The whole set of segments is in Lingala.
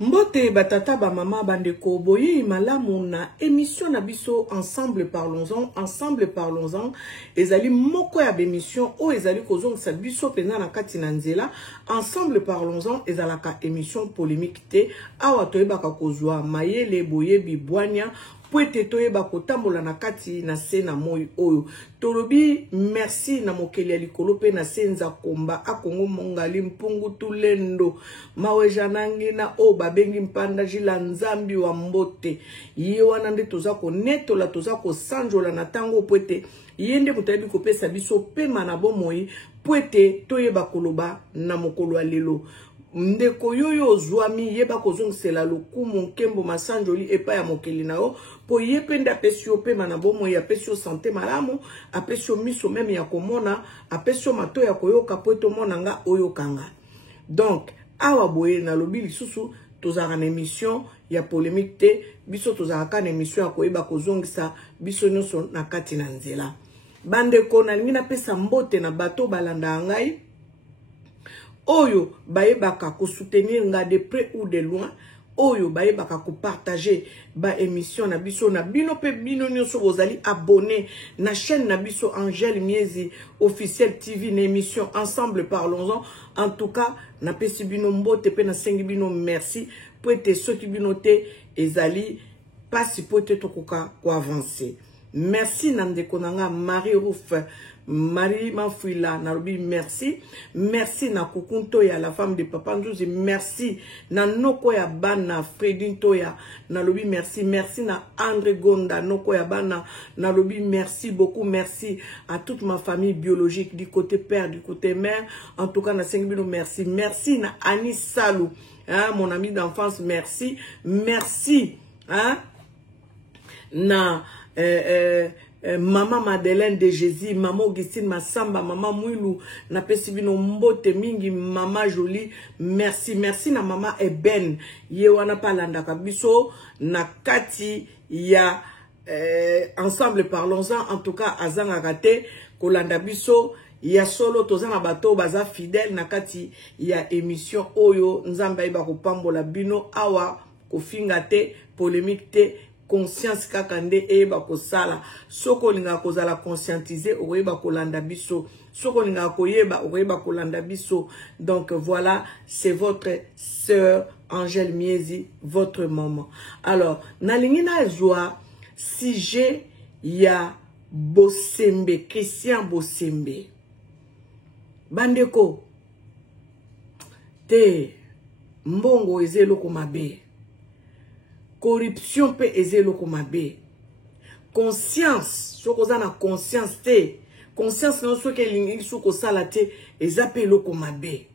Mbote batata ba mama bandeko boye malamu na émission na biso ensemble parlons-en ezali moko ya émission o ezali kozongisa biso pena na kati na nzela ensemble parlons-en ezalaka émission polémique te awa toyebaka kozwa mayele boye bibwania Pouete toyeba kotambola na kati na se na moi oyo. Tolobi merci na mokeli ya likolo pe na senza komba akongo mongali mpungu tulendo. Mawe janangi na o babengi mpanda jila nzambi wa mbote. Ye wana nde toza ko netola toza ko sanjola na tango pouete. Yende mutayebi kopesa biso pema na bomoi pouete toyeba koloba na mokolo lelo. Ndeko yoyo zwami yeba kozongisela lokumu nkembo masanjoli epa ya mokeli na yo po yepende apesio pema na bomo ya pesio santé malamu apesio miso meme ya komona apesio mato ya koyoka po etomona nga oyokanga. Donc awa boye na lobi lisusu tozaka na émission ya polémique te biso tozaka na émission ya koyeba kozongisa biso nyonso na kati na nzela. Bandeko nalingi napesa mbote na bato balanda ngai Oyo baebaka ko soutenir nga de près ou de loin. Oyo baebaka ko partager ba émission na biso na bino pe bino nyonso bozali abonné na chaîne na biso Angèle Miezi officiel TV na émission ensemble parlons-en. En tout cas na pesi bino mbote pe na sengi bino merci pour être soki bino te ezali pasi pour être tokoka ko avancer. Merci nandeko nanga Marie Rouf Marie Mafouila Narobi merci. Merci na Kukunto ya la femme de Papa Njuzi. Merci na Noko ya Bana Fredin Toya Narobi merci. Merci na André Gonda Noko ya Bana Narobi merci beaucoup. Merci à toute ma famille biologique du côté père, du côté mère. En tout cas na Sengbino merci. Merci na Annie Salou hein, mon ami d'enfance merci. Merci hein na Maman Madeleine de Jésus, Maman Augustine Massamba, Maman Mouilou, na pesibino mbote mingi, Maman Jolie, merci, merci na Maman Eben, yewana palanda kabiso, na kati ya ensemble parlons-en, en tout cas azanga kate, kolanda biso, ya solo tozana bato baza fidèle na kati ya émission oyo, nzamba iba kopambola bino, awa, kofinga te, polémique te, conscience kakande eba kosala soko linga kozala conscientiser oyeba kolanda biso soko linga koyeba oyeba kolanda biso. Donc voilà, c'est votre sœur Angèle Miezi, votre maman. Alors nalingi na joie sujet ya Bosembe, Christian Bosembe bandeko te mbongo ezelo komabe corruption pe ezelo komabe. Conscience, sokoza na conscience te. Conscience non soke lingi soko sala te ezape eloko mabe.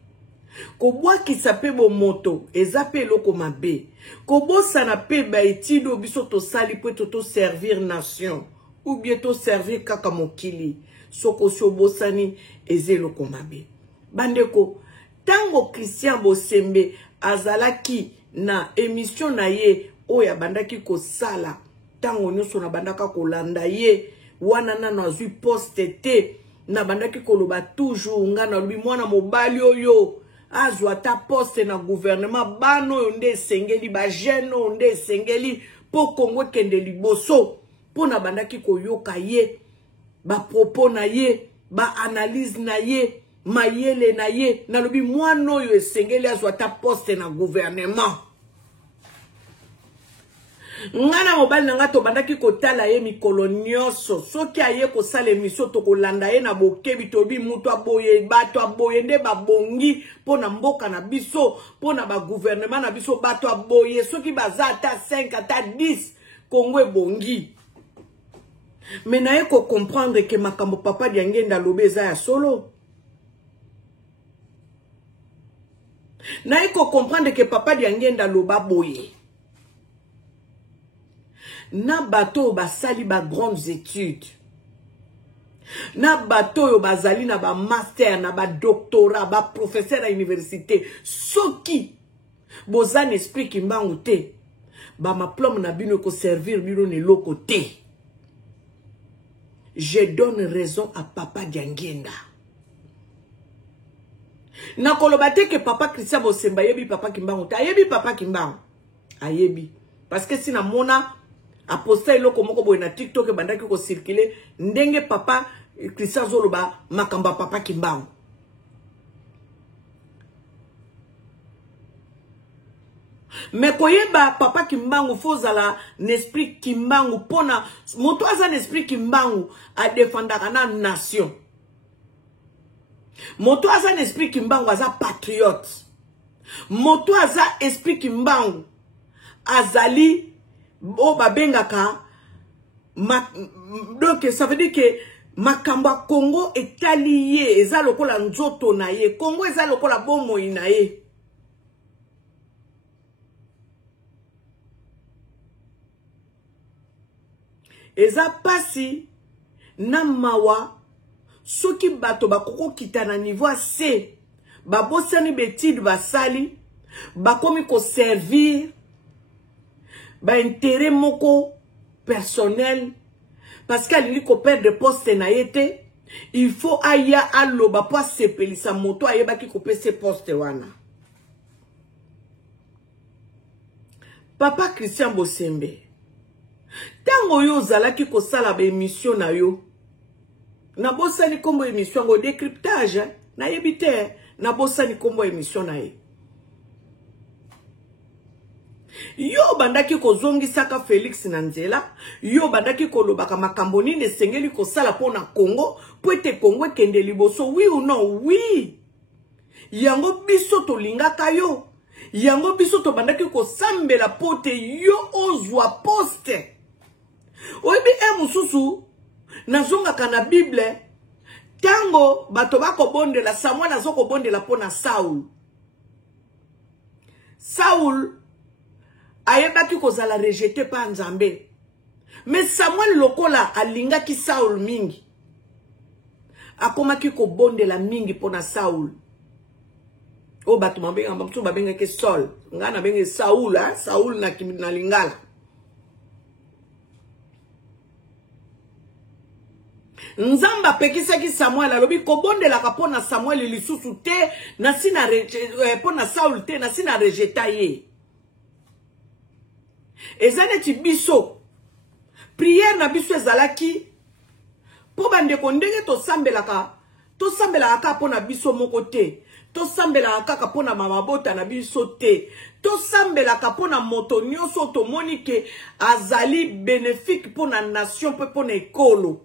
Kobwa kisape bo moto ezape eloko mabe. Kobosa na pe ba etido biso to sali po to servir nation ou bien to servir kaka mokili. Soko sio bosani ezeloko mabe. Bandeko, tango Christian Bosembe azalaki na émission na ye oya bandaki ko sala tango nyonso na bandaka kolanda ye wana nano azui poste te na bandaki koloba toujours nga na lobi mwana mobali oyo azwa ta poste na gouvernement bano oyo nde esengeli ba jeune oyo nde esengeli po Kongo kende liboso po na bandaki koyoka ye ba propos na ye ba analyse na ye mayele na ye na lobi mwana oyo esengeli azwa ta poste na gouvernement. Ngana mobali nanga to bandaki kotala ye mikolo nyonso soki aye kosala émission to kolanda ye na bokebi tobi mutu aboye bato aboye nde babongi pona mboka na biso pona ba gouvernement na biso bato aboye soki baza ata 5 ata 10 Kongo ebongi. Mais na ye ko comprendre que makambo papa diangenda lobeza ya solo. Na ye ko comprendre que papa diangenda loba boye. Na bato basali ba grandes études. Na bato bazali na ba master, na ba doctorat, ba professeur à université. Soki bozan esprit kimbangu te. Ba ma plombe na bino ko servir bino ne loko te. Je donne raison à papa Diangenda. Na kolobate que papa Christian Bosemba yebi papa Kimbangu. Ta yebi papa Kimbangu. Ayebi. Parce que si na mona a posté eloko moko boye na TikTok e bandaki ko circuler ndenge papa Christian Zoloba makamba papa Kimbangu. Mais koyeba papa Kimbangu fozala n'esprit Kimbangu pona moto aza n'esprit Kimbangu a défendaka na nation. Moto aza n'esprit Kimbangu aza patriote. Moto aza esprit Kimbangu azali o babengaka donc ça veut dire que makamba Congo est allié eza lokola nzoto na ye. Congo eza lokola bomo na ye. Eza pasi na mawa soki bato bakoko kita na niveau C babosani betide basali bakomi ko servir ba intérêt moko personnel parce qu'alingi ko perdre poste na yete il faut aya aloba po sepelisa moto ayebaki ko pese poste wana. Papa Christian Bosembe tango yo zalaki ko sala ba émission na yo na bosani kombo émission go décryptage na yebite na bosani kombo émission na ye yo bandaki ko zongisaka Félix na nzela yo bandaki ko lobaka makambo nini esengeli ko sala pona Congo po ete Congo ekende liboso oui ou non oui yango biso to lingaka yo yango biso to bandaki ko sambela pote yo ozwa poste oyebi mususu nazongaka na Bible tango bato bako bondela Samuel azoko bondela pona Saul ayebaki kozala rejeté pa Nzambe mais Samuel lokola alingaki Saul mingi akomaki ko bondela mingi pona Saul o bato mabenga mbamusu babenga ke Saul ngana benga Saul Saul na lingala Nzamba pekisaki Samuel alobi kobondela kapona Samuel lisusu te na sina pona Saul te na sina rejeta ye. Ezaneti biso prière na biso ezalaki po bande kondenge to sambelaka ka pona biso moko te. To sambelaka kaka pona mamabota na biso te. To sambelaka pona moto nyonso to monike azali bénéfique pona nation pe pona ekolo.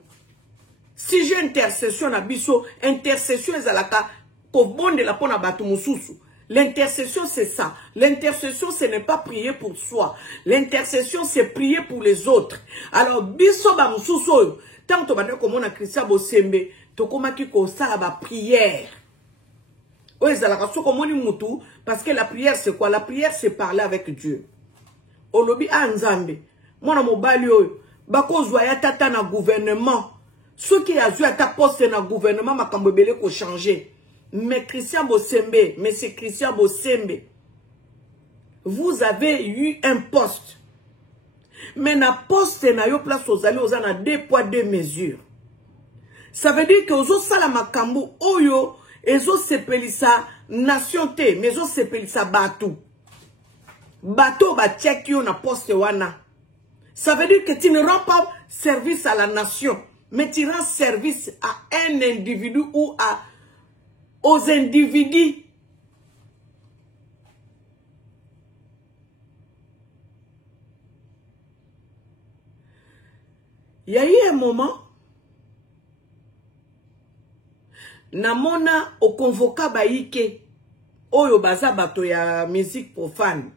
Si j'ai intercession na biso, intercession ezalaka ko bondela pona batu mususu. L'intercession c'est ça. L'intercession ce n'est pas prier pour soi. L'intercession c'est prier pour les autres. Alors biso ba mususu tant to bande komona Christian Bosembe to komaki ko sala ba prière. O ezalaka soko moni mutu parce que la prière c'est quoi? La prière c'est parler avec Dieu. Olobi Nzambe. Mwana mobali oyo bakozwa ya tata na gouvernement. Ceux qui ont joué à ta poste dans le gouvernement, makambo belé ko changer. Mais Christian Bosembe, monsieur Christian Bosembe, vous avez eu un poste. Mais na poste na yo place aux alliés, aux ana 2 poids 2 mesures. Ça veut dire que aux sala makambo oyo, ezo sepelisa nation te, mais ezo sepelisa batou. Batou ba check yo na poste wana. Ça veut dire que tu ne rends pas service à la nation. Mais tu rends service à un individu ou aux individus. Il y a eu un moment, namona au convoca baïke, oyo baza bato ya musique profane.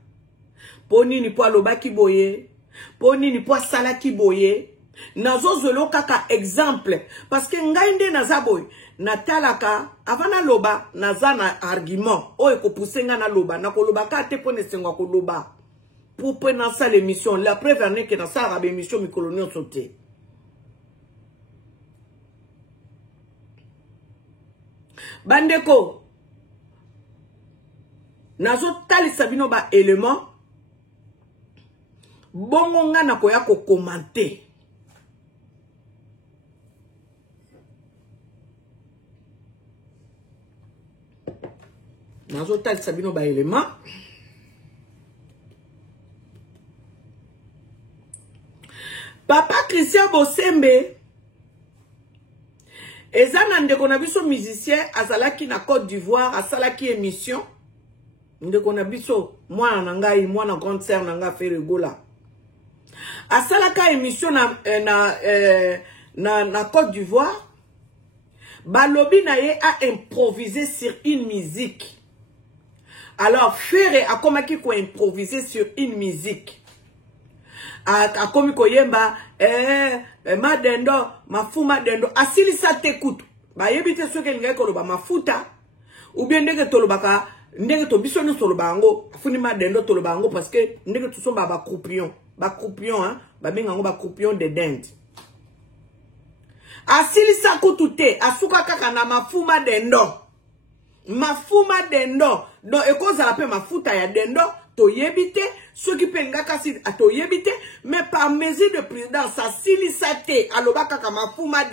Poni ni po alobaki boye, poni ni po salaki boye. Nazo zolo kaka exemple parce que ngainde nazaboy natalaka avana loba nazana argument o eko poussenga na loba na koloba ka te pone sengwa koloba pour prendre ça l'émission la preuve en est que dans ça arabe émission mikolonio sauté bandeko nazo tali sabino ba élément bongo nga na koya ko commenter. Nazo tal sabino ba élément. Papa Christian Bosembe eza na ndeko na biso musicien azalaki na Côte d'Ivoire asalaki émission ndeko na biso mwana na ngai mwana grande sœur na nga Feregola asalaka émission na Côte d'Ivoire balobi na ye a improvisé sur une musique. Alors Ferre a komaki ko improviser sur une musique. A komi koyemba madendo mafuma dendo asili sa t'écoute ba yebite soke ngai ko ba mafuta ou bien ndenge tolobaka ndenge to biso no solo bango afuni madendo tolobango parce que ndenge to so ba croupion hein ba benga ngo ba croupion de dinde asili sa kutute asuka kaka na mafuma dendo donc ekozala pe mafuta ya dendo to yebite ceux qui penga kasi to yebite mais par mesure de présidence asili sa te alobaka kaka mafuma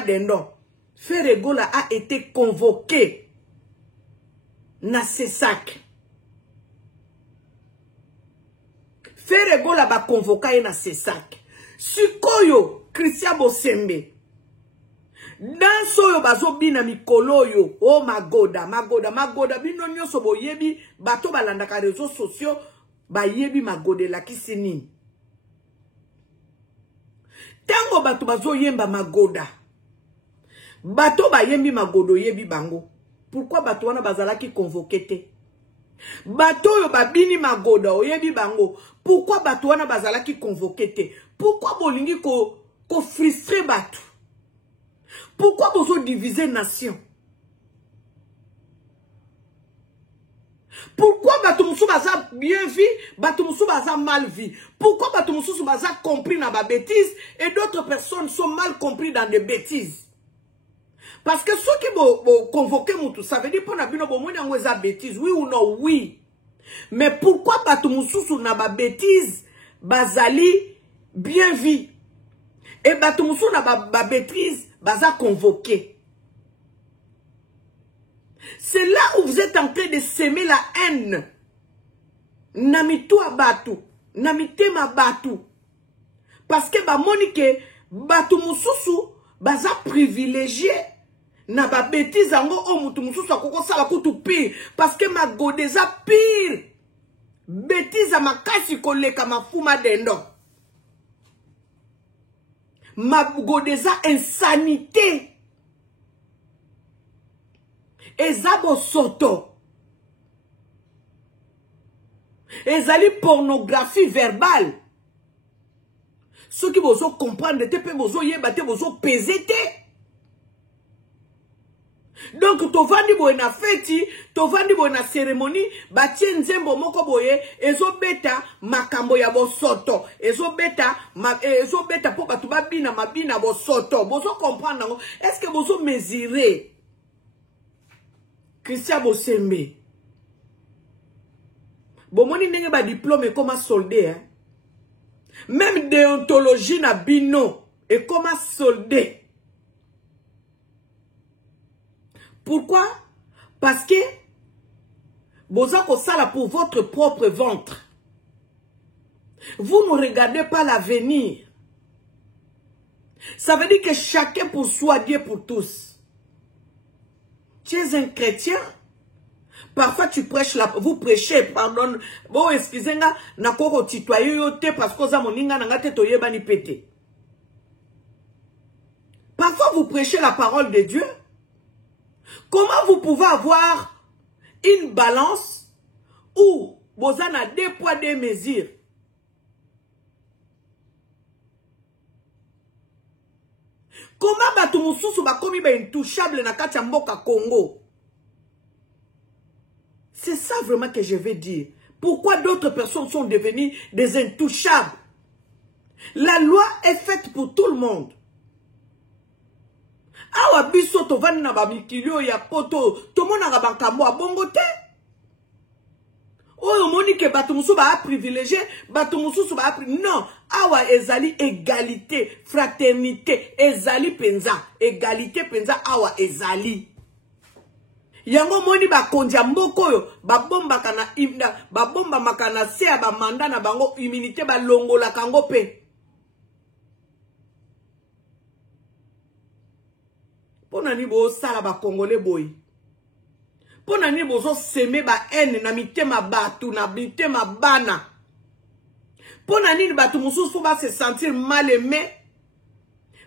dendo Feregola a été convoqué na CESAC. Feregola ba convoqué na CESAC. Sikoyo Christian Bosembe dans soyo bazo bina mikolo yo oh magoda bino nyonso boyebi bato balanda ka réseaux sociaux bayebi magode la kisini tango bato bazo yemba magoda bato bayembi magodo yebi bango pourquoi bato wana bazalaki convoqué te bato yo babini magoda oyebi bango pourquoi bato wana bazalaki convoqué te pourquoi bolingi ko frustrer bato. Pourquoi vous divisez nation? Pourquoi Batumoussou baza bien vu, Batumoussou baza mal vu? Pourquoi Batumoussou baza compris dans ma bêtise et d'autres personnes sont mal compris dans des bêtises? Parce que ceux qui vont convoquer Moutou, ça veut dire pour n'abino bon moins dans bêtise, oui ou non, oui. Mais pourquoi Batumoussou na ma bêtise, bazali bien vu et Batumoussou na ma bêtise baza convoqué. C'est là où vous êtes en train de semer la haine. Namito batu, namite ma batu. Parce que ba monike batu mususu baza privilégié na ba bêtise ango o mutu mususu akoko sala kutu pire parce que ma godeza pire. Bêtise a makasi koleka mafuma dendo. Ma godeza insanité. Ezabo soto. Ezali pornographie verbale. Ceux qui vous comprendre, te pe bozo yebate bozo pesete. Donc tovandi boye na feti, tovandi boye na cérémonie, batie nzembo moko boye, ezo beta makambo ya bosoto, ezo beta po batu babina mabina bosoto, bozo comprendre. Est-ce que bozo mesurer? Christian Bosembe. Bomoni ndenge ba diplôme comme soldé, hein? Même déontologie na bino et comme soldé. Pourquoi? Parce que vous avez ça pour votre propre ventre. Vous ne regardez pas l'avenir. Ça veut dire que chacun pour soi, Dieu pour tous. Tu es un chrétien. Parfois tu prêches vous prêchez, pardon. Bon, excusez-moi, nakoko titoyote parce que ça moninga nangate toyeba ni pété. Parfois vous prêchez la parole de Dieu. Comment vous pouvez avoir une balance où vous avez deux poids, deux mesures? Comment Batumoussou ba komi ba intouchable na kati ya mboka Congo? C'est ça vraiment que je veux dire. Pourquoi d'autres personnes sont devenues des intouchables? La loi est faite pour tout le monde. Awa biso to vani na babikilio ya poto to mona nga bankambo abongo te. Oyo moni ke Batumoussou ba privilégié, Batumoussou ba non, awa ezali égalité, fraternité, ezali penza, égalité penza awa ezali. Yango moni ba kondia mboko yo, ba bomba kana imda, ba bomba makana sea ba manda na bango immunité ba longo la kango pe. Pona ni bo sala ba congolais boy. Pona ni bo so seme ba haine na mitema batu na mitema bana. Pona ni batu mususu faut ba se sentir mal aimé.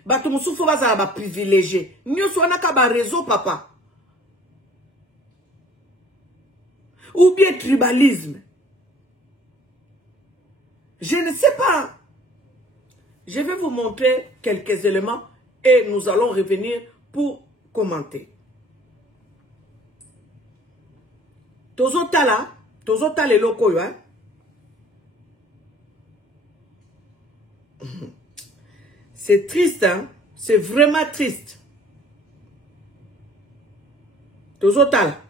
Batu mususu faut ba za ba privilégié. Nyoso wana ka ba réseau papa. Ou bien tribalisme. Je ne sais pas. Je vais vous montrer quelques éléments et nous allons revenir pour commenter. Tozotala le loko yo, hein. C'est triste, hein. C'est vraiment triste. Tozotala.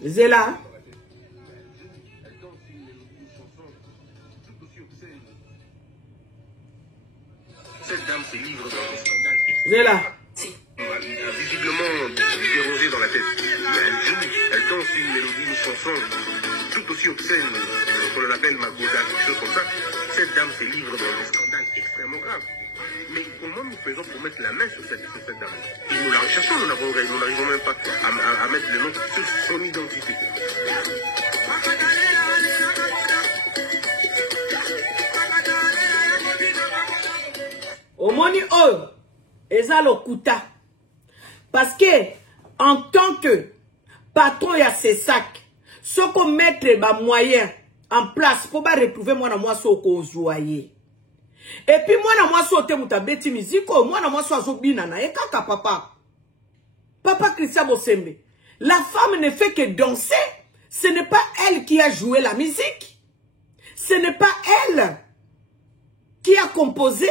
Zéla. Cette dame se livre dans un scandale. Zéla. Visiblement dérangée dans la tête. Elle joue, elle danse une mélodie, une chanson tout aussi obscène qu'on l'appelle Magoda, quelque chose comme ça. Cette dame se livre dans un scandale extrêmement grave. Mais comment nous faisons pour mettre la main sur cette dame? Et nous la recherchons, nous n'arrivons même pas à mettre le nom sur son identité. Omoni oh, eza lokuta. Parce que, en tant que patron ya ses sacs, ce qu'on mettre ba moyen en place pour pas retrouver moi na moi soko joyer. Et puis moi na moi sote muta beti miziko, moi na moi so azobina na e kaka papa. Papa Christian Bosembe. La femme ne fait que danser. Ce n'est pas elle qui a joué la musique. Ce n'est pas elle qui a composé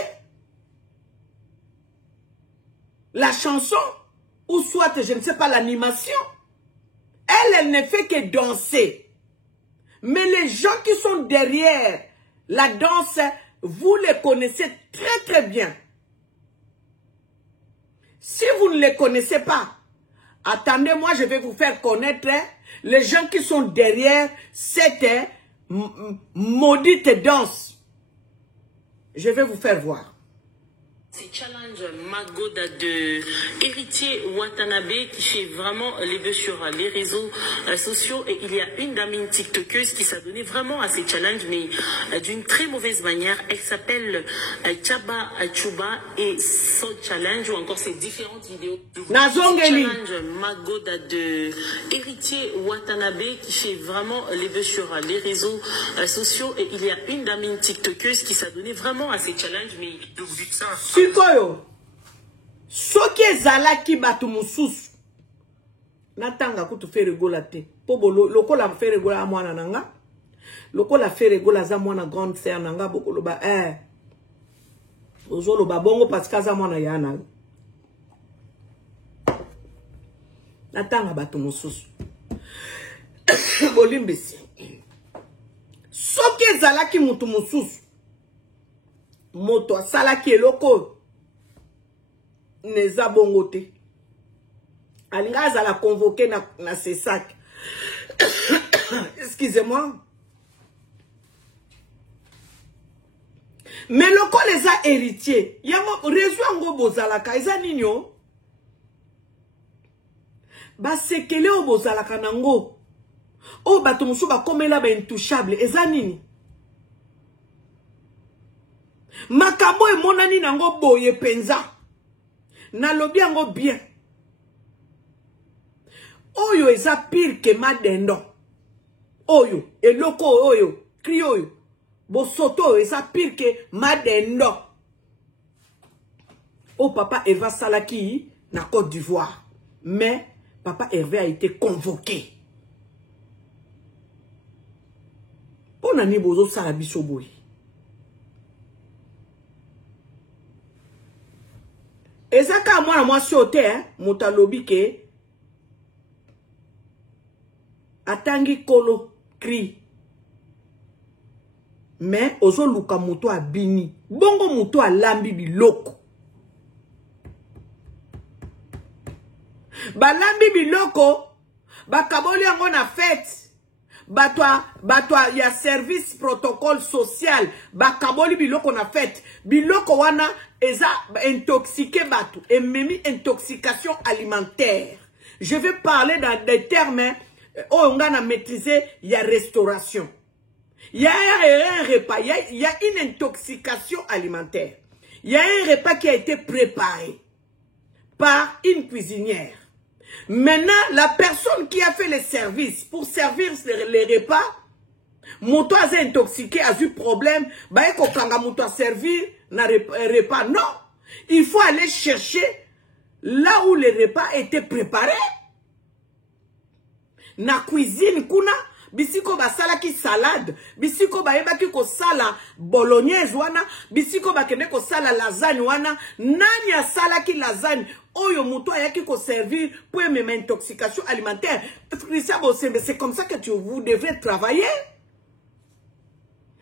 la chanson, ou soit, je ne sais pas, l'animation. Elle ne fait que danser. Mais les gens qui sont derrière la danse, vous les connaissez très très bien. Si vous ne les connaissez pas, attendez, moi je vais vous faire connaître les gens qui sont derrière cette maudite danse. Je vais vous faire voir. C'est Challenge Magoda de Héritier Watanabe qui fait vraiment les buzz sur les réseaux sociaux. Et il y a une dame, une tiktokeuse qui s'est donnée vraiment à ces challenges, mais d'une très mauvaise manière. Elle s'appelle Chaba Chuba et son challenge ou encore ses différentes vidéos. Challenge Magoda de Héritier Watanabe qui fait vraiment les buzz sur les réseaux sociaux. Et il y a une dame, une tiktokeuse qui s'est donnée vraiment à ces challenges, mais vous dites ça. Sikoyo, soki ezalaki batu mususu natanga kutu fe regola te po lokola fe regola mwana nanga lokola fe regola za mwana grande sœur nanga bokoloba ozoloba bongo parce que za mwana yana natanga batu mususu bolimbesi soki ezalaki mutu mususu moto asalaki eloko neza bongo te alinga azala convoqué na ses sacs. Excusez-moi. Mais loko les a héritiers yango rezu yango bozalaka eza ninyo basekele o bozalaka nango o bato musu bakomela ba intouchable eza nini makambo emonani nango boye penza na lobi yango bien oyo eza pire que madendo oyo eloko oyo cri oyo bosoto oyo eza pire que madendo o papa Eva salaki na Côte d'Ivoire mais papa Hervé a été convoqué pona ni bozo sala biso boye. Ezaka mwana mwasi ote motalobi ke atangi kolo cri mais ozo luka muto abini bongo muto alambi biloko balambi biloko bakaboli yango na fête batwa ya service protocole social bakaboli biloko na fête biloko wana eza intoxiqué batu ememi intoxication alimentaire. Je vais parler dans des termes on a maîtrisé ya restauration. Il y a un repas, il y a une intoxication alimentaire. Il y a un repas qui a été préparé par une cuisinière. Maintenant, la personne qui a fait le service pour servir les repas, mon toit est intoxiqué, a eu problème, bah, mon toit servir n'a repas. Non, il faut aller chercher là où le repas était préparé. Na cuisine, kuna, bisiko basala ki salade, bisiko baeba ki ko sala bolognaise wana, bisiko bakende ko sala lasagne wana, nani a sala ki lasagne, oyo muto ayaki ko servir pour une intoxication alimentaire. C'est comme ça que vous devrez travailler.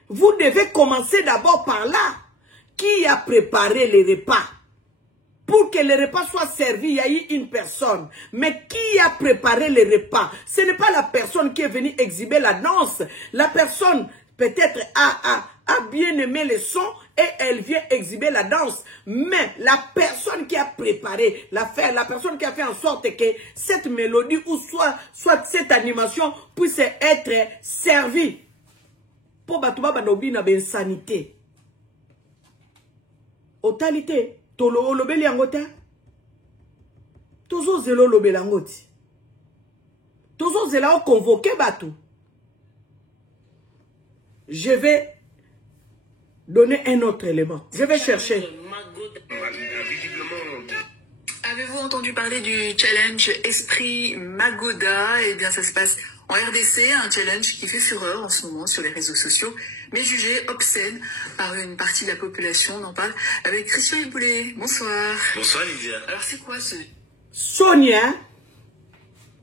Vous devez commencer d'abord par là. Qui a préparé les repas? Pour que les repas soient servis, il y a eu une personne. Mais qui a préparé les repas? Ce n'est pas la personne qui est venue exhiber la danse. La personne, peut-être, a bien aimé le son et elle vient exhiber la danse. Mais la personne qui a préparé l'affaire, la personne qui a fait en sorte que cette mélodie ou soit cette animation puisse être servie. Pour Batouba Banobi na ben sanité. Otalité. Tolo lobeli angota. Tozo zelo lobeli angoti. Tozo zela o convoqué batou. Je vais donner un autre élément. Je vais chercher. Avez-vous entendu parler du challenge Esprit Magoda? Eh bien, ça se passe en RDC, un challenge qui fait fureur en ce moment sur les réseaux sociaux, mais jugé obscène par une partie de la population. On en parle avec Christian Iboulet. Bonsoir. Bonsoir Lydia. Alors c'est quoi ce... Sonia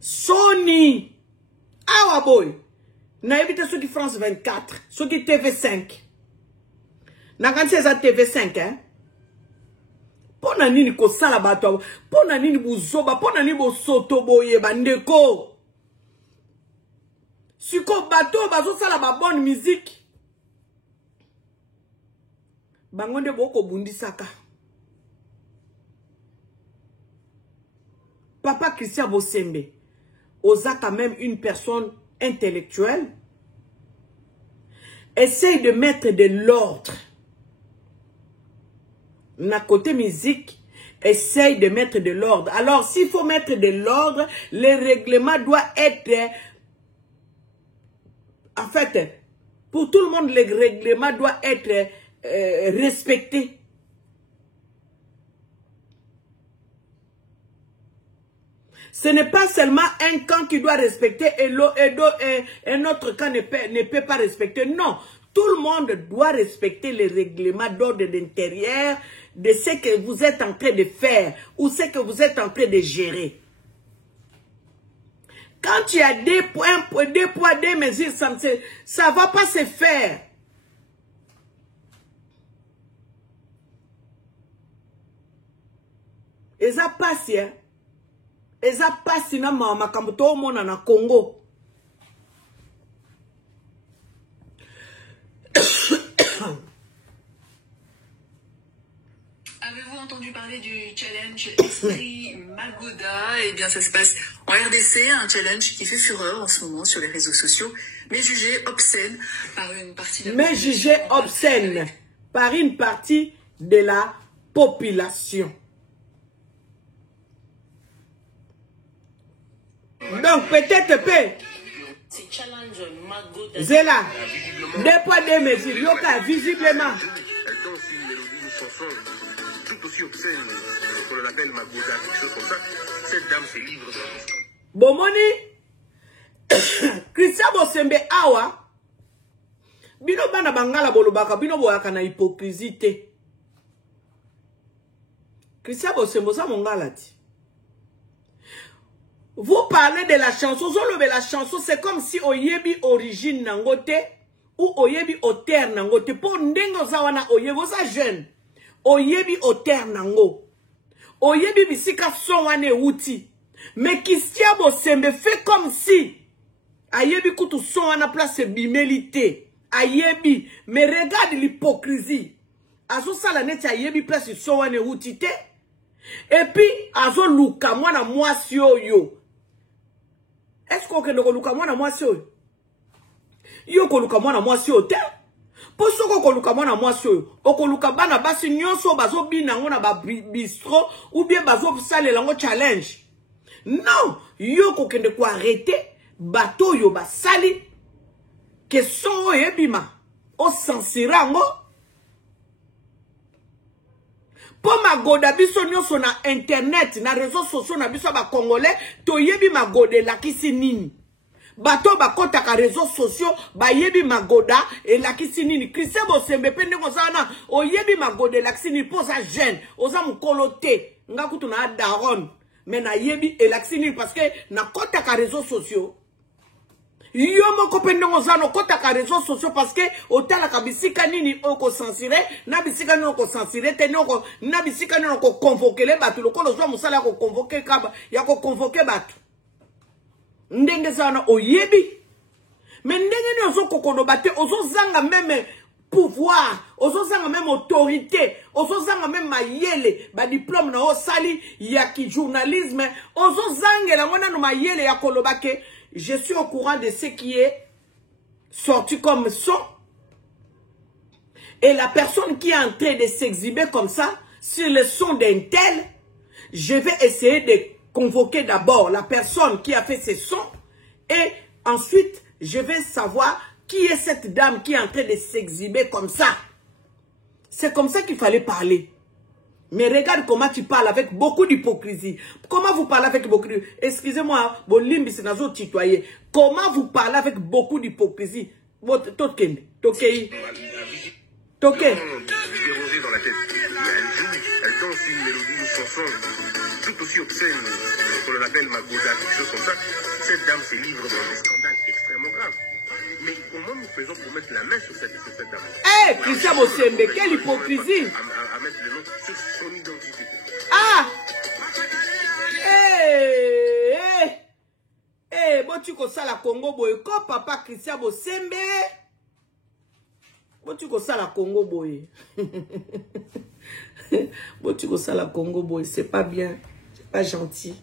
Sony Awa boy naebite soki France 24 soki TV5 nakanisi eza TV5 hein. Pona nini kosala bato pona nini buzoba pona nini bosoto boye bandeko siko bato bazosala ba bonne musique bangonde boko bundisaka. Papa Christian Bosembe osa quand même une personne intellectuelle. Essaye de mettre de l'ordre. Na côté musique, essaye de mettre de l'ordre. Alors, s'il faut mettre de l'ordre, le règlement doit être... En fait, pour tout le monde, le règlement doit être respecté. Ce n'est pas seulement un camp qui doit respecter et un autre camp ne peut pas respecter. Non, tout le monde doit respecter les règlements d'ordre d'intérieur de ce que vous êtes en train de faire ou ce que vous êtes en train de gérer. Quand il y a deux poids, deux mesures, ça ne va pas se faire. Et ça passe, hein? Et ça passe na makambo to mona na Congo. Avez-vous entendu parler du challenge Esprit Magoda? Eh bien, ça se passe en RDC, un challenge qui fait fureur en ce moment sur les réseaux sociaux, mais jugé obscène par une partie de la population. Mais jugé obscène par une partie de la population. Donc peut-être Zéla, deux poids deux mesures, Yoka, visiblement. Elle danse une mélodie, une chanson tout aussi obscène qu'on l'appelle Magoda, quelque chose comme ça. Cette dame se livre dans le scandale. Bomoni, Christian Bosembe Awa, bino bana bangala bolobaka, bino boyaka na hypocrisie. Christian Bosembe sa mongala ti. Vous parlez de la chanson, la chanson, c'est comme si oyebi origine nangote ou oyebi auteur nangote. Pour ndengo zawana oyebi sa jeune, oyebi auteur nango, oyebi bisika son wane outi. Mais Christian Bosembe fait comme si ayebi kutu son à la place bimélité. Ayebi, mais regarde l'hypocrisie. Azo sala neti ayebi place son wane outité. Et puis azo luka mwana mwasi yo. Est-ce qu'on peut luka mwana mwasi yo? Yo ko luka mwana mwasi yo te? Poso ko luka mwana mwasi yo. Oko luka bana basi nyonso bazo bina ngona ba bistro ou bien bazo sale lango challenge. Non, yo ko kende ko arrêter bateau yo ba sali que son ebima o sensirango po magoda biso nyonso na internet na réseaux sociaux na biso ba congolais to yebi magode la kisi nini bato ba kotaka réseaux sociaux ba yebi magoda et la kisi nini Christian Bosembe pende ko sana o yebi magode la kisi nini posa jeune oza mukolote nga kutu na daron mais na yebi et la kisi nini parce que na kotaka réseaux sociaux yo moko pende ngozano kota ka réseaux sociaux parce que otala ka bisika nini oko censurer na bisika nini oko censurer te noko na bisika nini oko convoquer les batu lokolo zo musala ko convoquer kaba ya ko convoquer batu ndenge zana oyebi mais ndenge ni ozo kokono bate ozo zanga même pouvoir ozo zanga même autorité ozo zanga même mayele ba diplôme na osali ya ki journalisme ozo zanga la ngona no mayele ya kolobake. Je suis au courant de ce qui est sorti comme son. Et la personne qui est en train de s'exhiber comme ça, sur le son d'un tel, je vais essayer de convoquer d'abord la personne qui a fait ce son. Et ensuite, je vais savoir qui est cette dame qui est en train de s'exhiber comme ça. C'est comme ça qu'il fallait parler. Mais regarde comment tu parles avec beaucoup d'hypocrisie. Comment vous parlez avec beaucoup d'hypocrisie? Excusez-moi, comment vous parlez avec beaucoup d'hypocrisie? Toke. Dérangé dans la tête. Elle danse une mélodie, une chanson tout aussi obscène, qu'on l'appelle Magoda, quelque chose comme ça. Cette dame se livre dans des scandales extrêmement graves. Mais comment nous faisons pour mettre la main sur cette dame? Eh, Christian Bosembe, quelle hypocrisie! À mettre le nom sur son identité. Ah! Botiko sala Congo boy, ko papa Christian Bosembe. Botiko sala Congo boy. Botiko sala Congo boy, c'est pas bien, c'est pas gentil.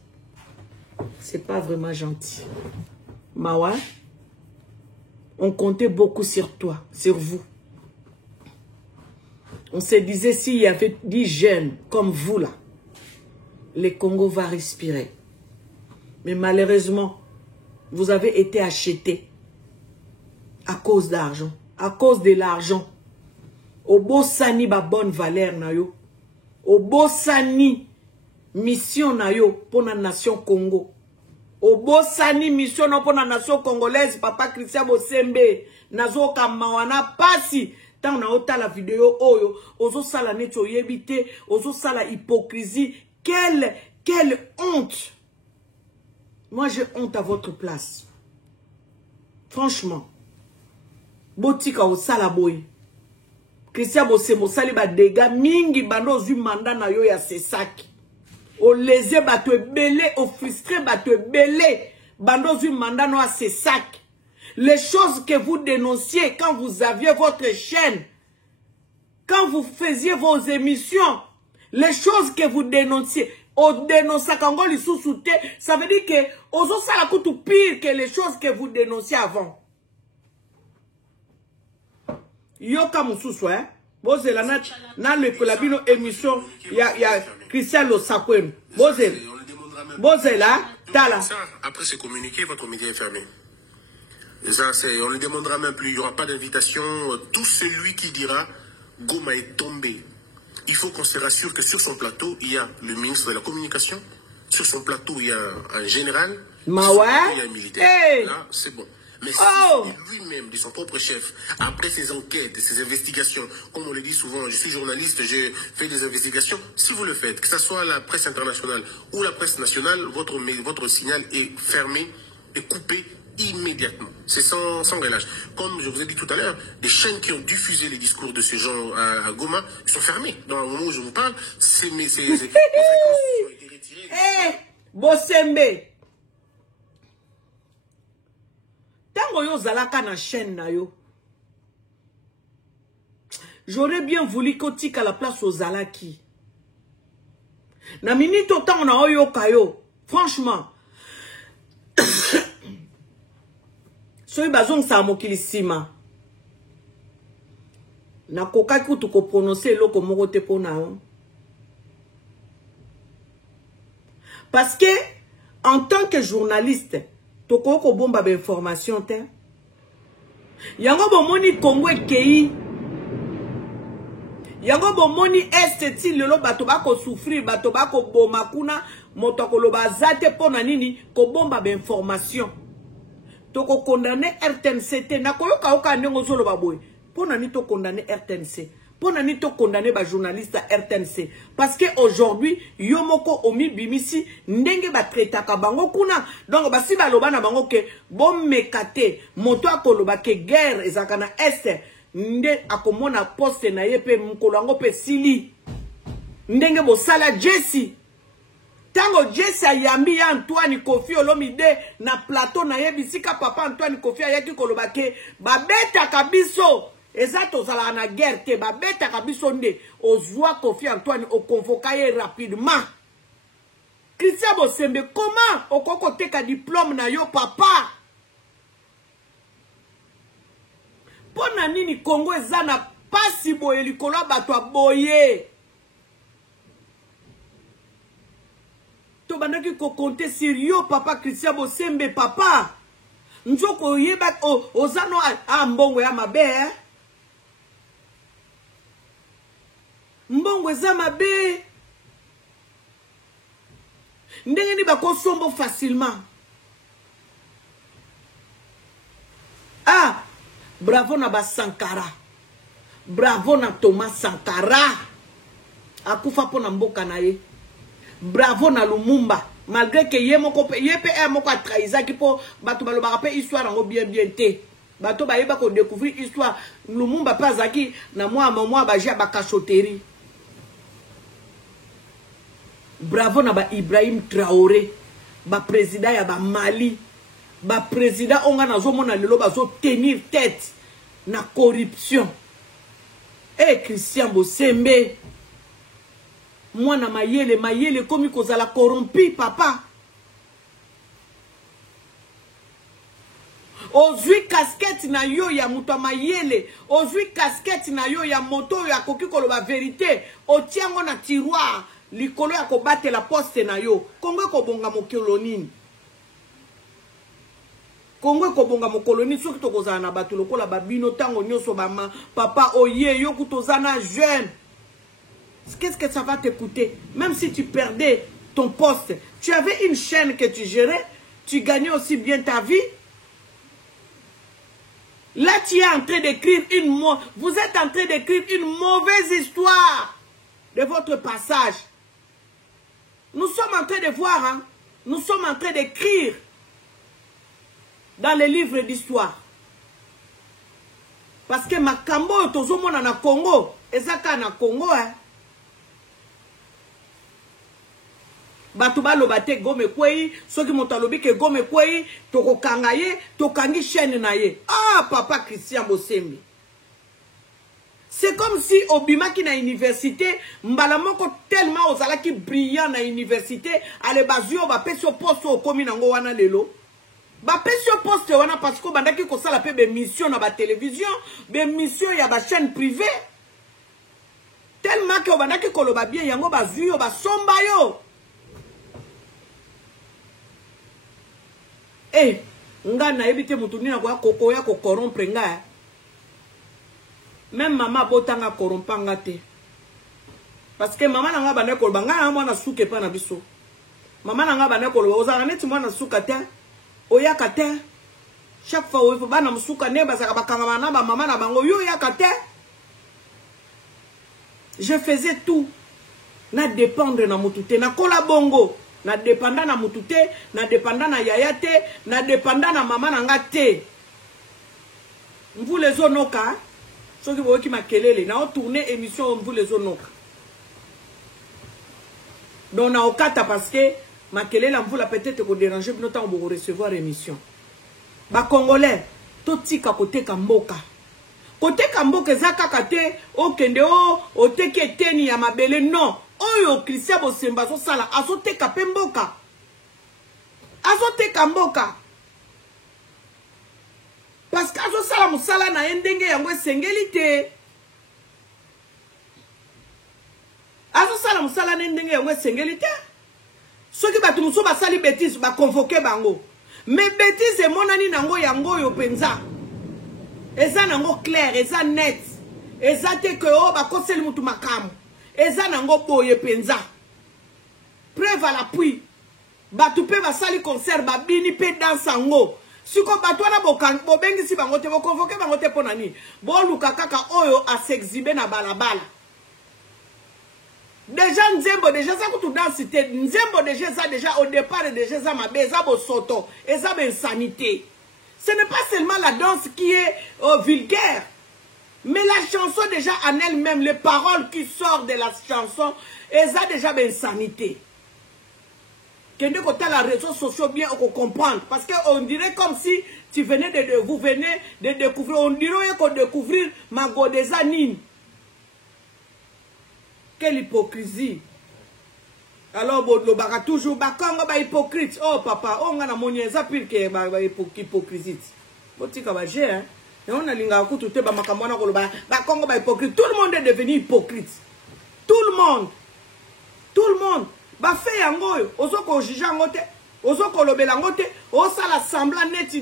C'est pas vraiment gentil. Mawa, on comptait beaucoup sur toi, sur vous. On se disait s'il y avait 10 jeunes comme vous là, le Congo va respirer. Mais malheureusement, vous avez été achetés à cause d'argent, à cause de l'argent. Au beau sani ba bonne valeur na yo, au beau sani mission na yo pour la nation Congo. Au beau sani mission na pour la nation congolaise, papa Christian Bosembe, nazo kamawana pasi. Tant on a autant la vidéo, oyo, ozo sala neto yebite, ozo sala hypocrisie. Quelle honte! Moi, j'ai honte à votre place. Franchement. Botika o sala boy. Christian Bosembe sali ba dégâts mingi bando zu mandat na yo ya sesaki. O lésé bato belé, o frustré bato belé bando zu mandat no ya sesaki. Les choses que vous dénonciez quand vous aviez votre chaîne, quand vous faisiez vos émissions, les choses que vous dénonciez, au dénoncer quand les sous-souté, ça veut dire que ozo sala kutu pire que les choses que vous dénonciez avant. Yoka mususu, hein? Bozela na le kolabino émission ya Christian Losakwen. Bozela tala. Après ce communiqué, votre média est fermé. Et ça, on ne le demandera même plus. Il n'y aura pas d'invitation. Tout celui qui dira Goma est tombé. Il faut qu'on se rassure que sur son plateau, il y a le ministre de la Communication. Sur son plateau, il y a un général. Il y a un militaire. Hey. Là, c'est bon. Mais si lui-même, de son propre chef, après ses enquêtes, ses investigations, comme on le dit souvent, je suis journaliste, j'ai fait des investigations, si vous le faites, que ce soit la presse internationale ou la presse nationale, votre signal est fermé et coupé immédiatement. C'est sans relâche. Comme je vous ai dit tout à l'heure, les chaînes qui ont diffusé les discours de ces gens à Goma sont fermées. Dans le moment où je vous parle, ces fréquences ont été retirées. Bosembe. Tango yo zalaka na chaîne na yo. J'aurais bien voulu kotik à la place aux Zalaki. Na minute autant na oyo kayo. Franchement. Soy bazong sa mokili sima. Na koka kutu ko prononcer loko moko te pona. Parce que en tant que journaliste, toko ko bomba ba information te. Yango bomoni Congo ekei. Yango bomoni esteti lelo bato bako souffrir, bato bako boma kuna moto koloba zate pona nini ko bomba ba information. Toko condamner RTNC te na koyoka oka ndenge zolo baboy. Pona ni to condamner RTNC. Pona ni to condamner ba journaliste RTNC parce que aujourd'hui yomoko omi bimisi ndenge ba traitaka bango kuna. Donc basi baloba na bango ke bom mekate moto akoloba ke guerre ezaka na est. Nde akomona poste na ye pe mkolo yango pe sili ndenge bosala Jesse tango Jesse ayambi ya Antoine Kofi Olomide na plateau na ye bisika papa Antoine Kofi ayaki koloba ke babeta kabiso eza tozala na guerre te babeta kabiso nde ozwa Kofi Antoine o convoquer ye rapidement. Christian Bosembe comment okoko teka diplôme na yo papa? Pona nini Congo ezana pasi boye likolo bato aboye. To bandaki ko compter sur yo papa Christian Bosembe papa. Njoko yeba ozano mbongo ya mabe. Mbongo za mabe. Ndenge ni bako sombo facilement. Bravo na ba Sankara. Bravo na Thomas Sankara. Akufa po na mboka na ye. Bravo na Lumumba. Malgré que ye pe moko traizaki po bato balobaka pe histoire ngo bien te. Bato ba yeba ko découvrir histoire Lumumba pa zaki na moi ba ja ba cachotterie. Bravo na ba Ibrahim Traoré. Ba président ya ba Mali. Ba président onga nazo mona lelo bazo tenir tête na corruption. Christian Bosembe mwana mayele komi kozala corrompu papa. Ozui casquette na yo ya muto mayele, ozui casquette na yo ya moto ya koki koloba vérité, otiango na tiroir likolo ya ko battre la poste na yo. Kongo ko bonga mokolo nini? Kongo ko bonga mokoloni soki to kozana na bato lokola babino tango nyoso bama papa oye yo kutozana jeune. Qu'est-ce que ça va te coûter? Même si tu perdais ton poste, tu avais une chaîne que tu gérais, tu gagnais aussi bien ta vie. Là tu es en train d'écrire vous êtes en train d'écrire une mauvaise histoire de votre passage. Nous sommes en train de voir, hein? Nous sommes en train d'écrire dans les livres d'histoire. Parce que makambo tozomona na Congo, ezaka na Congo hein. Batu baloba te gome kwei, soki moto alobi ke gome kwei, toko kanga ye, tokangi chaîne na ye. Ah papa Christian Bosembe. C'est comme si obima ki na université, mbala moko tellement ozalaki brillant na université, ale bazio ba pesio poste okomi nango wana lelo. Ba pesio poste wana parce que bandaki ko sala pe be mission na ba télévision, be mission ya ba chaîne privée. Tellement que bandaki ko loba bien yango bazio ba somba yo. Nga na ebite mutu nina kwa koko ya ko corrompre nga. Même maman botanga corrompanga te. Parce que maman nga bana ko banga na mwana suke pa na biso. Maman nga bana ko ozana neti mwana suka te. Oya kate. Chaque fois où bana musuka ne bazaka bakanga na ba maman na bango yo ya kate. Je faisais tout. Na dépendre na mutute na kola bongo. Na dépendant na mutute, na dépendant na yaya te, na dépendant na maman na nga te. Vous les onoka, ceux qui voient qui m'a kelele, na tourné émission vous les onoka. Donc na okata parce que Makele la mvula peut-être ko déranger bino temps pour recevoir émission. Ba Congolais, to tika kote kamboka. Kote kamboka ezaka kate okende o oteki eteni ya mabele non. Oyo Christian Bosemba so sala azoteka pe mboka. Azoteka mboka. Parce que azo sala musala na ndenge yango esengeli te. Azo sala musala na ndenge yango esengeli te. Soki batu musu basali bêtise ba convoquer bango. Mais bêtise monani nango yango yo penza. Eza nango clair, eza net. Eza te que o ba koseli mutu makamu. Eza nango boye penza. Preuve à l'appui. Batu pe basali concert ba bini pe danse ngo. Siko batu wana bobengi si bango te bo convoquer bango te ponani. Bo luka kaka oyo a s'exhiber na balabala. Déjà Nzembo déjà ça que tu danses Nzembo déjà ça déjà au départ déjà ça ma beza bo soto et ça ben insanité. Ce n'est pas seulement la danse qui est vulgaire, mais la chanson déjà en elle-même, les paroles qui sortent de la chanson, et ça déjà ben insanité. Quand tu as les réseaux sociaux bien on comprendre parce que on dirait comme si tu venais vous venez de découvrir, on dirait qu'on découvrir Magodeza Nine. Quelle hypocrisie. Alors, le baka toujours, bakongo ba hypocrite. Oh papa, on a monnaie, ça pire que ba hypocrisie. Botika ba j'ai, hein. Et on a linga kutu te ba makamwana ko ba bakongo ba hypocrite. Tout le monde est devenu hypocrite. Tout le monde. Tout le monde. Ba fait yango, ozoko jija ngote, ozoko lobela ngote, osala semblant neti.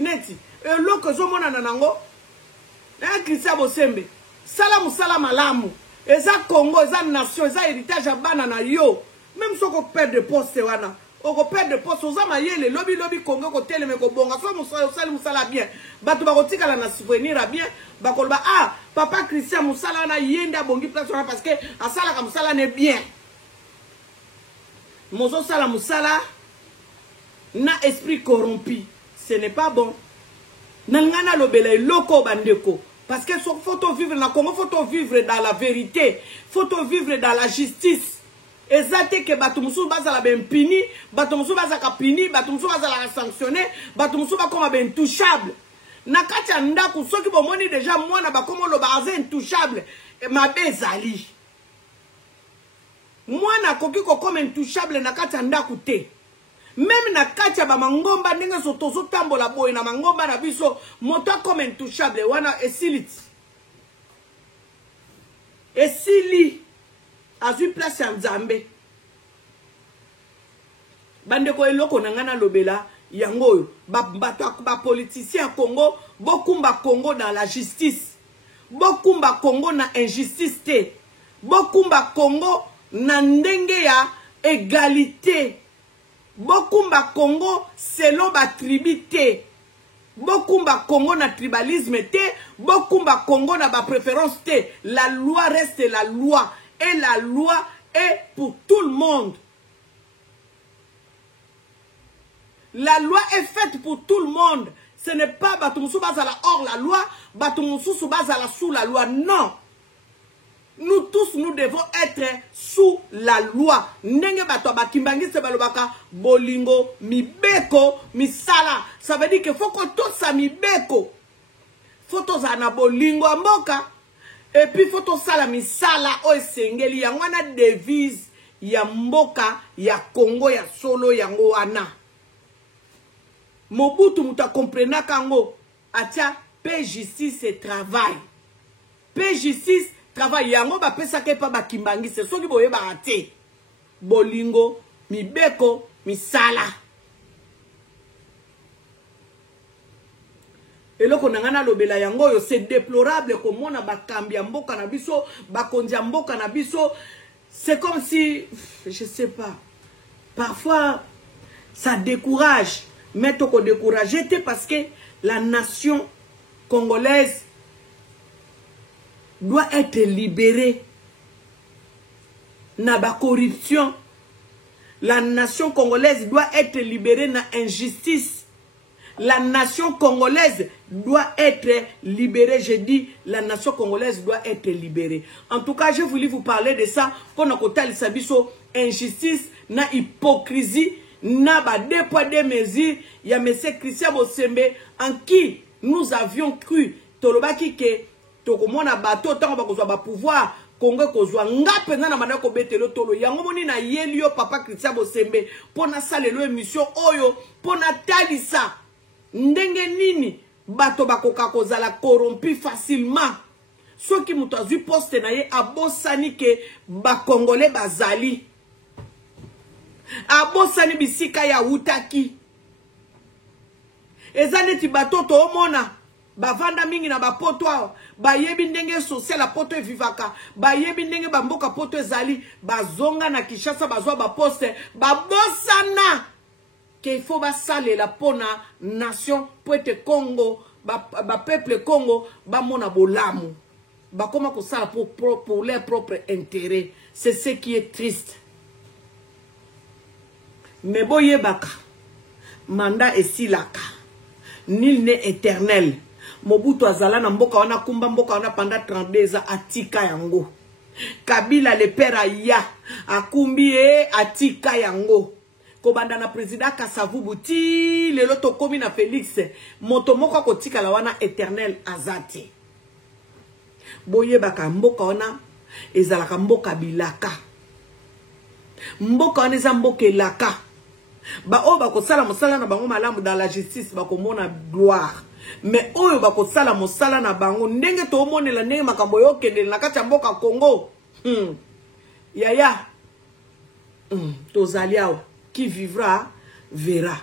Et loko zo mona nanango. Na Christian Bosembe. Sala malamu. Eza Congo, eza nation, eza héritage à banana yo. Même si on perd de poste, on perd de poste, on a le lobby Congo, on télé, mais on bonga, soit moussala bien. Batu barotika la na souvenir bien. Bakolba, ah, papa Christian Moussala na yenda bongi place parce que asala ka moussala n'est bien. Mozo sala moussala na esprit corrompu. Ce n'est pas bon. Nangana lobele loko bandeko. Parce que faut vivre dans Congo, faut vivre dans la vérité, faut vivre dans la justice. Exactement que batumusu bazala ben pini, batumusu bazaka pini, batumusu bazala sanctionné, batumusu bakoma ben intouchable. Nakati ndaku soki bomoni déjà mwana bakoma lo baza intouchable, mabezali. Mwana koki kokoma intouchable nakati ndaku te. Même na kati ba mangomba ndenge sotozo tambola boy na mangomba na biso moto comme intouchable wana esilit. Esili azu place ya Nzambe. Bandeko eloko nangana lobela yango ba politicien Congo bokumba Congo dans la justice. Bokumba Congo na injustice te. Bokumba Congo na ndenge ya égalité. Bokumba Congo selon ba tribité. Bokumba Congo na tribalisme te. Bokumba Congo na ba préférence te. La loi reste la loi. Et la loi est pour tout le monde. La loi est faite pour tout le monde. Ce n'est pas Batumusu Bazala hors la loi. Batumusu Bazala sous la loi. Non. Nous tous, nous devons être sous la loi. Nenge bato bakimbangi se balobaka bolingo mibeko misala. Ça veut dire que faut que tout ça mibeko. Faut to zana bolingo mboka. Et puis faut to sala misala o sengeli yango na devise ya mboka ya Congo ya solo yango wana. Mobutu muta comprena kango atia paix justice et travail. Paix justice travail yango ba pesa ke pa bakimbangi se soki boye ba ate bolingo mibeko misala. Eloko nangana lobela yango yo c'est déplorable comme na bakambi mboka na biso bakonzi mboka na biso. C'est comme si je sais pas, parfois ça décourage, mais toko décourager parce que la nation congolaise doit être libérée na ba corruption. La nation congolaise doit être libérée na injustice. La nation congolaise doit être libérée. Je dis, la nation congolaise doit être libérée. En tout cas, je voulais vous parler de ça. Pour notre sabiso injustice, na hypocrisie, na ba 2 poids 2 mesures, il y a M. Christian Bosembe en qui nous avions cru, tolobaki ke tokomona bato tant ba kozwa ba pouvoir Congo kozwa ngape na manda ko betelo tolo yango moni na yelio papa Christian Bosembe pona salelo émission oyo pona talisa ndenge nini bato bakoka kozala corrompu facilement soki muto azwi poste na ye abosani ke ba congolais bazali abosani bisika ya utaki ezaneti bato to omona bavanda mingi na bapoto bayebi ndenge social la poto vivaka bayebi ndenge bamboka poto ezali bazonga na Kinshasa bazwa baposte babosana ke il faut basalela pona nation poete Congo ba peuple Congo bamona bolamu bakoma kosala pour leur propre intérêt. C'est ce qui est triste. Mais boyebaka mandat esilaka nul n'est éternel. Mobutu azala na mboka wana kumba mboka wana pendant 32 ans atika yango. Kabila le père aya akumbi atika yango. Kobanda na président Kasavubu ti lelo tokomi na Félix moto moko kotika la wana éternel azati. Boyebaka mboka wana ezalaka mboka bilaka. Mboka wana eza mboka elaka. Ba o ba kosala mosala na bango malamu dans la justice ba komona gloire. Mais oyo ba kosala mosala na bango ndenge to monela ndenge makambo yo kendele na kati ya mboka Congo. Yaya. Tozaliao qui vivra verra.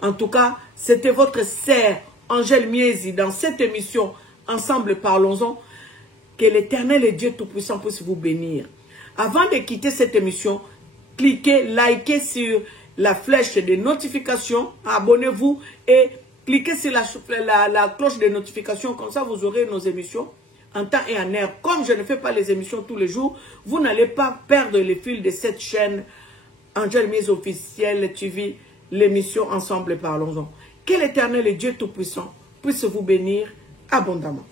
En tout cas, c'était votre sœur Angèle Miezi dans cette émission Ensemble parlons-en. Que l'Éternel et Dieu Tout-Puissant puisse vous bénir. Avant de quitter cette émission, cliquez, likez sur la flèche de notification, abonnez-vous et cliquez sur la cloche de notification, comme ça vous aurez nos émissions en temps et en heure. Comme je ne fais pas les émissions tous les jours, vous n'allez pas perdre le fil de cette chaîne Angèle Miezi officielle TV, l'émission Ensemble parlons-en. Que l'Éternel et Dieu Tout-Puissant puisse vous bénir abondamment.